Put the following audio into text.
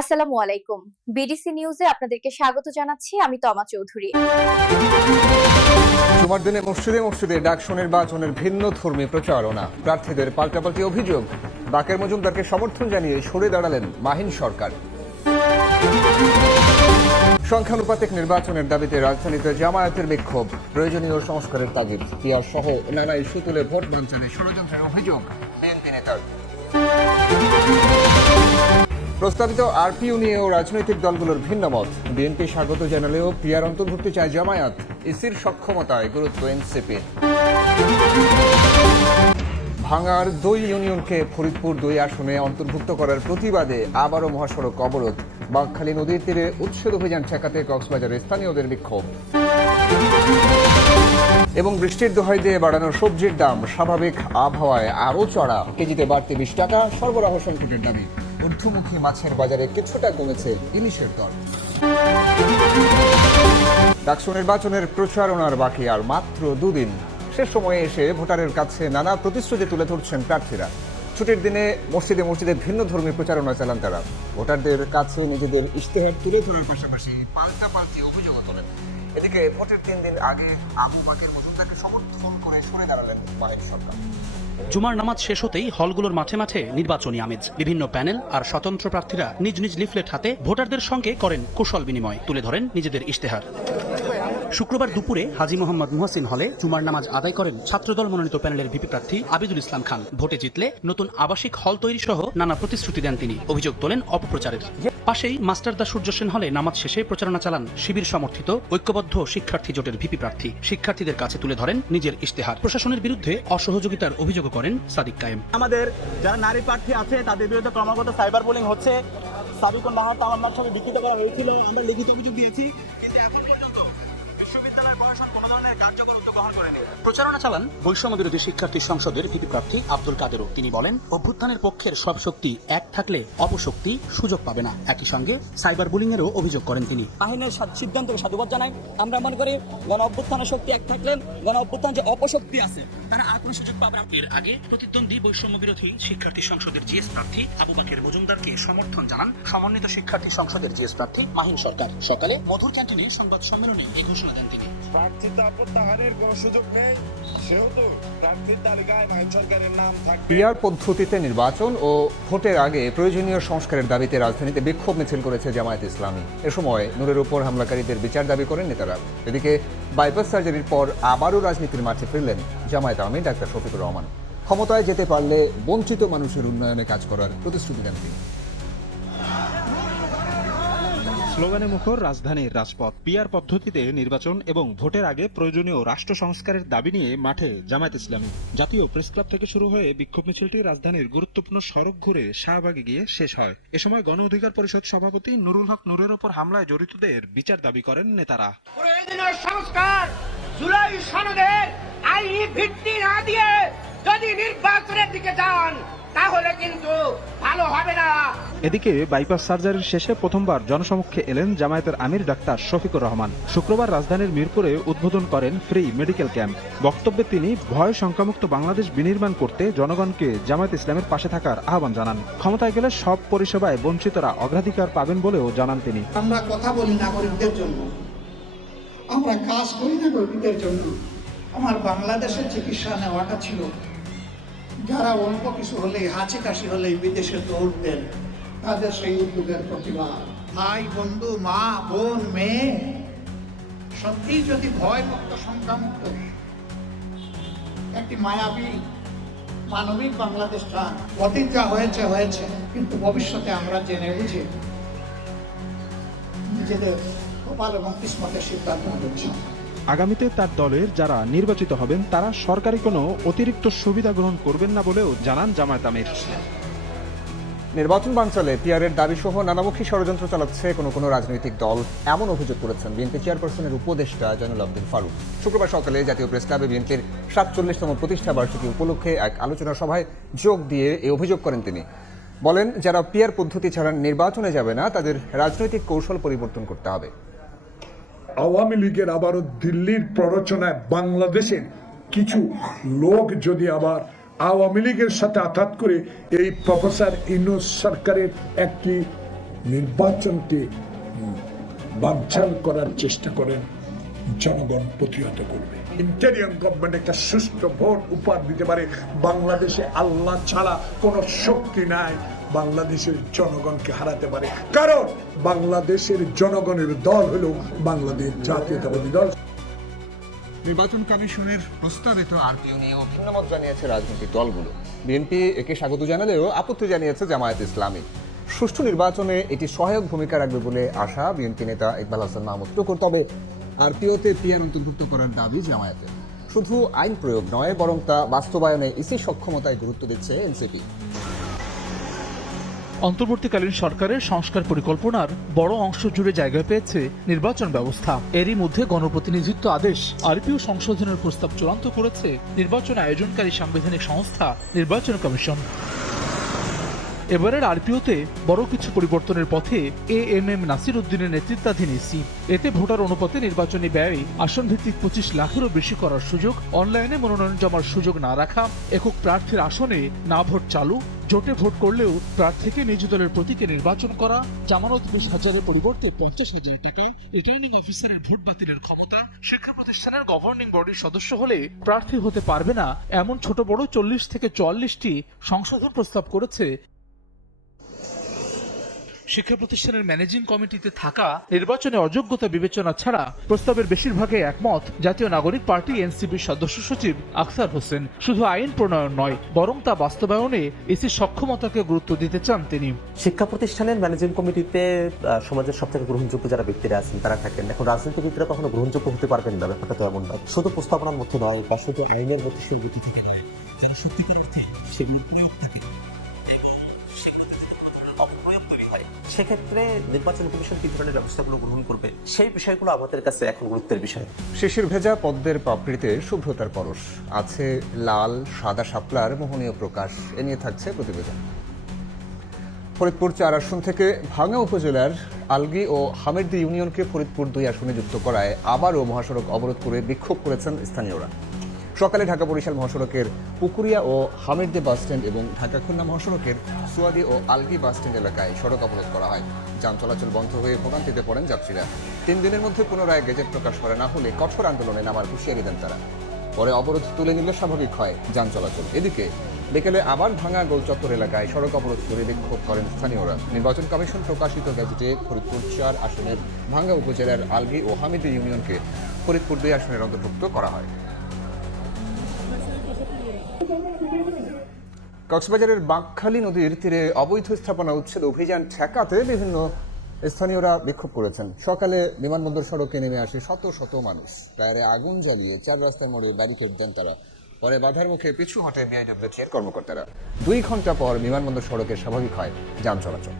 আসসালামু আলাইকুম। বিডিসি নিউজে আপনাদেরকে স্বাগত জানাচ্ছি। আমি তমা চৌধুরী। জুমার দিনে মসজিদে মসজিদে ডাকসু নির্বাচনের ভিন্ন ধর্মী প্রচারণা, প্রার্থীদের পাল্টাপাল্টি অভিযোগ, বাকের মজুমদারকে সমর্থন জানিয়ে সরে দাঁড়ালেন মাহিন সরকার। সংখ্যানুপাতিক নির্বাচনের দাবিতে রাজধানীতে জামায়াতের বিক্ষোভ, প্রয়োজনীয় সংস্কারের তাগিদ, পিয়ার সহ নানা ইস্যু তুলে ভোট বানচালে ষড়যন্ত্রের অভিযোগ বিএনপি নেতার। প্রস্তাবিত আরপিইউ নিয়েও রাজনৈতিক দলগুলোর ভিন্ন মত, বিএনপি স্বাগত জানালেও পিয়ার অন্তর্ভুক্তি চায় জামায়াত, ইসির সক্ষমতায় গুরুত্ব এনসিপির। ভাঙার 2 ইউনিয়নকে ফরিদপুর 2 আসনে অন্তর্ভুক্ত করার প্রতিবাদে আবারও মহাসড়ক অবরোধ, বাঁকখালী নদীর তীরে উচ্ছেদ অভিযান ঠেকাতে কক্সবাজারের স্থানীয়দের বিক্ষোভ। এবং বৃষ্টির দোহাই দিয়ে বাড়ানো সবজির দাম, স্বাভাবিক আবহাওয়ায় আরও চড়া, কেজিতে বাড়তি 20 টাকা, সরবরাহ সংকটের দাবি। ঊর্ধ্বমুখী মাছের বাজারে কিছুটা কমেছে ইলিশের দর। ডাকসু নির্বাচনের প্রচারণার বাকি আর মাত্র 2 দিন। শেষ সময়ে এসে ভোটারের কাছে নানা প্রতিশ্রুতি তুলে ধরছেন প্রার্থীরা। ছুটির দিনে মসজিদে মসজিদে ভিন্ন ধর্মী প্রচারণা চালান তারা। ভোটারদের কাছে নিজেদের ইশতেহার তুলে ধরার পাশাপাশি পাল্টাপাল্টি অভিযোগও তোলেন। এদিকে ভোটের 3 দিন আগে আবু বাকের মজুমদারকে সমর্থন করে সরে দাঁড়ালেন মাহিন সরকার। জুমার নামাজ শেষ হতেই হলগুলোর মাঠে মাঠে নির্বাচনী আমেজ। বিভিন্ন প্যানেল আর স্বতন্ত্র প্রার্থীরা নিজ নিজ লিফলেট হাতে ভোটারদের সঙ্গে করেন কুশল বিনিময়, তুলে ধরেন নিজেদের ইশতেহার। শুক্রবার দুপুরে হাজী মোহাম্মদ মুহসিন হলে জুমার নামাজ আদায় করেন ছাত্রদল মনোনীত প্যানেলের ভিপি প্রার্থী আবিদুল ইসলাম খান। ভোটে জিতলে নতুন আবাসিক হল তৈরি সহ নানা প্রতিশ্রুতি দেন তিনি। অভিযোগ তোলেন অপপ্রচারের। পাশেই মাস্টারদা সূর্য সেন হলে নামাজ শেষে প্রচারণা চালান শিবির সমর্থিত ঐক্যবদ্ধ শিক্ষার্থী জোটের ভিপি প্রার্থী। শিক্ষার্থীদের কাছে তুলে ধরেন নিজের ইশতেহার। প্রশাসনের বিরুদ্ধে অসহযোগিতার অভিযোগ করেন সাদিক কায়েম। আমাদের যারা নারী প্রার্থী আছে তাদের বিরুদ্ধে ক্রমাগত সাইবার বুলিং হচ্ছে। সাবিকুন নাহার আমার সাথে লিখিত করা হয়েছিল, আমরা লিখিত অভিযোগ দিয়েছি, কিন্তু এখন পর্যন্ত বিশ্ববিদ্যালয় প্রশাসন কোনো ধরনের কার্যকর উদ্যোগ গ্রহণ করেনি। প্রচারণা চালান বৈষম্য বিরোধী শিক্ষার্থী সংসদের ভিপি প্রার্থী আব্দুল কাদেরও। তিনি বলেন, অভ্যুত্থানের পক্ষের সব শক্তি এক থাকলে অপশক্তি সুযোগ পাবে না। একই সঙ্গে সাইবার বুলিং এরও অভিযোগ করেন তিনি। বাহিনীর সিদ্ধান্তকে সাধুবাদ জানাই। আমরা মনে করি গণ অভ্যুত্থানের শক্তি এক থাকলে গণ অভ্যুত্থান যে অপশক্তি আছে তারা আর কোনো সুযোগ পাবে না। এর আগে প্রতিদ্বন্দ্বী বৈষম্য বিরোধী শিক্ষার্থী সংসদের জিএস প্রার্থী আবু বাকের মজুমদারকে সমর্থন জানান সমন্বিত শিক্ষার্থী সংসদের জিএস প্রার্থী মাহিন সরকার। সকালে মধুর ক্যান্টিনে সংবাদ সম্মেলনে এই ঘোষণা দেন তিনি। প্রার্থিতা প্রত্যাহারের কোনো সুযোগ নেই, সেহেতু প্রার্থীর তালিকায় মাহিন সরকারের নাম থাকবে। পিয়ার পদ্ধতিতে নির্বাচন ও ভোটের আগে প্রয়োজনীয় সংস্কারের দাবিতে রাজধানীতে বিক্ষোভ মিছিল করেছে জামায়াত ইসলামী। এ সময় নূরের উপর হামলাকারীদের বিচার দাবি করেন নেতারা। এদিকে বাইপাস সার্জারির পর আবারও রাজনীতির মাঠে ফিরলেন জামায়াত আমির ডাক্তার শফিকুর রহমান। ক্ষমতায় যেতে পারলে বঞ্চিত মানুষের উন্নয়নে কাজ করার প্রতিশ্রুতি দেন তিনি। স্লোগানে মুখর রাজধানীর রাজপথ। পিয়ার পদ্ধতিতে নির্বাচন এবং ভোটের আগে প্রয়োজনীয় রাষ্ট্র সংস্কারের দাবি নিয়ে মাঠে জামায়াত ইসলামী। জাতীয় প্রেস ক্লাব থেকে শুরু হয়ে বিক্ষোভ মিছিলটি রাজধানীর গুরুত্বপূর্ণ সড়ক ঘুরে শাহবাগে গিয়ে শেষ হয়। এ সময় গণ অধিকার পরিষদ সভাপতি নুরুল হক নূরের ওপর হামলায় জড়িতদের বিচার দাবি করেন নেতারা। প্রয়োজনীয় সংস্কার জুলাই সনদের আইনি ভিত্তি না দিয়ে যদি নির্বাচনের দিকে যান তাহলে কিন্তু ভালো হবে না। এদিকে বাইপাস সার্জারির শেষে প্রথমবার জনসমক্ষে এলেন জামায়াতের আমির ডাক্তার শফিকুর রহমান। শুক্রবার রাজধানীর মিরপুরে উদ্বোধন করেন ফ্রি মেডিকেল ক্যাম্প। বক্তব্যে তিনি ভয় সংখ্যামুক্ত বাংলাদেশ বিনির্মাণ করতে জনগণকে জামায়াত ইসলামের পাশে থাকার আহ্বান জানান। ক্ষমতায় গেলে সব পরিষেবায় বঞ্চিতরা অগ্রাধিকার পাবেন বলেও জানান তিনি। আমরা কথা বলি নাগরিকদের জন্য, আমরা কাজ করি নাগরিকদের জন্য। আমার বাংলাদেশের চিকিৎসা নেওয়াটা ছিল যারা অল্প কিছু হলেই হাঁচি কাশি হলেই বিদেশে দৌড় দেন, তাদের সেই উদ্যোগের প্রতিবাদ। ভাই বন্ধু, মা বোন মেয়ে সত্যিই যদি ভয়মুক্ত সংখ্যামুক্ত একটি মায়াবী মানবিক বাংলাদেশ চান, অতীত যা হয়েছে হয়েছে, কিন্তু ভবিষ্যতে আমরা জেনে বুঝে নিজেদের কপাল এবং কিসমতের সিদ্ধান্ত নিচ্ছি। আগামীতে তার দলের যারা নির্বাচিত হবেন তারা সরকারি কোনো অতিরিক্ত সুবিধা গ্রহণ করবেন না বলেও জানান জামায়াত আমির। নির্বাচন বানচালে পিয়ারের দাবি সহ নানামুখী ষড়যন্ত্র চালাচ্ছে কোনো রাজনৈতিক দল, এমন অভিযোগ করেছেন বিএনপি চেয়ারপারসনের উপদেষ্টা জয়নুল আবদিন ফারুক। শুক্রবার সকালে জাতীয় প্রেস ক্লাবে বিএনপির 47তম প্রতিষ্ঠা বার্ষিকী উপলক্ষে এক আলোচনা সভায় যোগ দিয়ে এই অভিযোগ করেন তিনি। বলেন, যারা পিয়ার পদ্ধতি ছাড়া নির্বাচনে যাবে না তাদের রাজনৈতিক কৌশল পরিবর্তন করতে হবে। আওয়ামী লীগের আবারও দিল্লির প্ররোচনায় বাংলাদেশের কিছু লোক যদি আবার আওয়ামী লীগের সাথে আঘাত করে এই প্রফেসর ইউনূস সরকারের একটি নির্বাচনকে বানচাল করার চেষ্টা করেন, জনগণ প্রতিহত করবে। ইন্টেরিয়ম গভর্নমেন্ট একটা সুষ্ঠু ভোট উপহার দিতে পারে। বাংলাদেশে আল্লাহ ছাড়া কোনো শক্তি নাই বাংলাদেশের জনগণকে হারাতে পারে, কারণ বাংলাদেশের জনগণের দল হলো বাংলাদেশ জাতীয়তাবাদী দল। নির্বাচন কমিশনের প্রস্তাবিত আরপিও নিয়েও ভিন্নমত জানিয়েছে রাজনৈতিক দলগুলো। বিএনপি একে স্বাগত জানালেও আপত্তি জানিয়েছে জামায়াত ইসলামী। সুষ্ঠু নির্বাচনে এটি সহায়ক ভূমিকা রাখবে বলে আশা বিএনপি নেতা ইকবাল হাসান মাহমুদ টুকুর। তবে আরপিওতে পিআর অন্তর্ভুক্ত করার দাবি জামায়াতের। শুধু আইন প্রয়োগ নয়, বরং তা বাস্তবায়নে ইসি সক্ষমতায় গুরুত্ব দিচ্ছে এনসিপি। অন্তর্বর্তীকালীন সরকারের সংস্কার পরিকল্পনার বড় অংশ জুড়ে জায়গা পেয়েছে নির্বাচন ব্যবস্থা। এরই মধ্যে গণপ্রতিনিধিত্ব আদেশ আরপিও সংশোধনের প্রস্তাব চূড়ান্ত করেছে নির্বাচন আয়োজনকারী সাংবিধানিক সংস্থা নির্বাচন কমিশন। এবারের আরপিওতে বড় কিছু পরিবর্তনের পথে এএমএম নাসির উদ্দিনের নেতৃত্বাধীন ইসি। এতে ভোটার অনুপাতে নির্বাচনী ব্যয় আসন ভিত্তিক 25 লাখেরও বেশি করার সুযোগ, অনলাইনে মনোনয়ন জমার সুযোগ না রাখা, একক প্রার্থীর আসনে না ভোট চালু, জোটে ভোট করলেও প্রার্থীকে নিজ দলের প্রতীকে নির্বাচন করা, জামানত 20,000-এর পরিবর্তে 50,000 টাকা, রিটার্নিং অফিসারের ভোট বাতিলের ক্ষমতা, শিক্ষা প্রতিষ্ঠানের গভর্নিং বডির সদস্য হলে প্রার্থী হতে পারবে না, এমন ছোট বড় 40 থেকে 44টি সংশোধন প্রস্তাব করেছে। শিক্ষা প্রতিষ্ঠানের ম্যানেজিং কমিটিতে থাকা নির্বাচনে অযোগ্যতা বিবেচনা ছাড়া প্রস্তাবের বেশিরভাগে একমত জাতীয় নাগরিক পার্টি এনসিপির সদস্য সচিব আখতার হোসেন। শুধু আইন প্রণয়ন নয়, বরং তা বাস্তবায়নে ইসির সক্ষমতাকে গুরুত্ব দিতে চান তিনি। শিক্ষা প্রতিষ্ঠানের ম্যানেজিং কমিটিতে সমাজের সবথেকে গ্রহণযোগ্য যারা ব্যক্তিরা আছেন তারা থাকেন। এখন রাজনীতিবিদরা কখনো গ্রহণযোগ্য হতে পারবেন না, ব্যাপারটা তো এমন না। শুধু প্রস্তাবনার মধ্যে নয় বা শুধু আইনের মধ্যে সীমাবদ্ধ থেকে নয়, যেন সত্যিকার অর্থে সেগুলোর প্রয়োগ থাকে। সেক্ষেত্রে নির্বাচন কমিশন কি ধরনের ব্যবস্থাগুলো গ্রহণ করবে, সেই বিষয়গুলো আমাদের কাছে এখন গুরুত্বের বিষয়। শিশির ভেজা পদ্মের পাপড়িতে শুভ্রতার পরশ, আছে লাল সাদা শাপলার মোহনীয় প্রকাশ। এ নিয়ে থাকছে প্রতিবেদন। ফরিদপুর 4 আসন থেকে ভাঙ্গা উপজেলার আলগি ও হামিরদি ইউনিয়নকে ফরিদপুর 2 আসনে যুক্ত করায় আবারও মহাসড়ক অবরোধ করে বিক্ষোভ করেছেন স্থানীয়রা। সকালে ঢাকা বরিশাল মহাসড়কের পুকুরিয়া ও হামিরদি বাসস্ট্যান্ড এবং ঢাকা খুলনা মহাসড়কের সুয়াদি ও আলগি বাসস্ট্যান্ড এলাকায় সড়ক অবরোধ করা হয়। যান চলাচল বন্ধ হয়ে ভোগান্তিতে পড়েন যাত্রীরা। 3 দিনের মধ্যে পুনরায় গেজেট প্রকাশ করা না হলে কঠোর আন্দোলনে নামার হুঁশিয়ারি দেন তারা। পরে অবরোধ তুলে নিলে স্বাভাবিক হয় যান চলাচল। এদিকে বিকেলে আবার ভাঙা গোলচত্বর এলাকায় সড়ক অবরোধ করে বিক্ষোভ করেন স্থানীয়রা। নির্বাচন কমিশন প্রকাশিত গেজেটে ফরিদপুর 4 আসনের ভাঙ্গা উপজেলার আলগি ও হামিরদি ইউনিয়নকে ফরিদপুর 2 আসনের অন্তর্ভুক্ত করা হয়। কক্সবাজারের বাঁকখালী নদীর তীরে অবৈধ স্থাপনা উচ্ছেদ অভিযান ঠেকাতে বিভিন্ন স্থানীয়রা বিক্ষোভ করেছেন। সকালে বিমানবন্দর সড়কে নেমে আসে শত শত মানুষ। টায়ারে আগুন জ্বালিয়ে 4 রাস্তার মোড়ে ব্যারিকেড দেন তারা। পরে বাধার মুখে পিছু হটে বিআইডব্লিউটির কর্মকর্তারা। 2 ঘন্টা পর বিমানবন্দর সড়কে স্বাভাবিক হয় যান চলাচল।